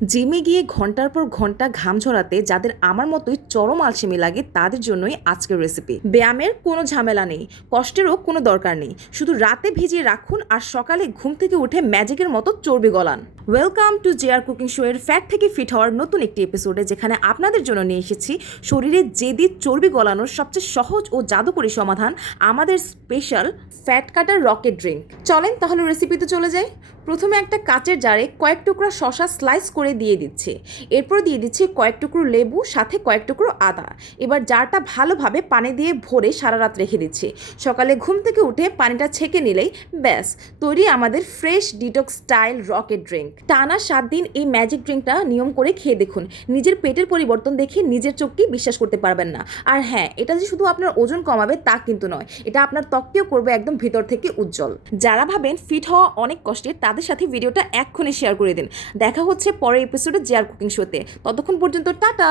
জিমে গিয়ে ঘন্টার পর ঘন্টা ঘাম ঝরাতে যাদের আমার মতোই চরম আলসেমি লাগে তাদের জন্যই আজকের রেসিপি। ব্যায়ামের কোনো ঝামেলা নেই, কষ্টেরও কোনো দরকার নেই, শুধু রাতে ভিজিয়ে রাখুন আর সকালে ঘুম থেকে উঠে ম্যাজিকের মতো চর্বি Golan. Welcome to JR cooking show এর ফ্যাট থেকে ফিট হওয়ার নতুন একটি এপিসোডে, যেখানে আপনাদের জন্য নিয়ে এসেছি শরীরে জেদি চর্বি গলানোর সবচেয়ে সহজ ও জাদুকরী সমাধান, আমাদের স্পেশাল ফ্যাট কাটার রকেট ড্রিঙ্ক। চলেন তাহলে রেসিপিতে চলে যাই। প্রথমে একটা কাচের জারে কয়েক টুকরা শসা স্লাইস করে দিয়ে দিচ্ছে, এরপর দিয়ে দিচ্ছি কয়েক টুকরো লেবু, সাথে কয়েক টুকরো আদা। এবার জারটা ভালোভাবে পানি দিয়ে ভরে সারা রাত রেখে দিচ্ছি। সকালে ঘুম থেকে উঠে পানিটা ছেঁকে নিলেই ব্যাস তৈরি আমাদের fresh detox style rocket drink. টানা 7 দিন এই ম্যাজিক ড্রিঙ্কটা নিয়ম করে খেয়ে দেখুন, নিজের পেটের পরিবর্তন দেখে নিজের চোখকেই বিশ্বাস করতে পারবেন না। আর হ্যাঁ, এটা যে শুধু আপনার ওজন কমাবে তা কিন্তু নয়, এটা আপনার ত্বককেও করবে একদম ভিতর থেকে উজ্জ্বল। যারা ভাবেন ফিট হওয়া অনেক কষ্টের, তাদের সাথে ভিডিওটা এক্ষুনি শেয়ার করে দিন। দেখা হচ্ছে পরের এপিসোডে জেআর কুকিং শোতে। ততক্ষণ পর্যন্ত টাটা।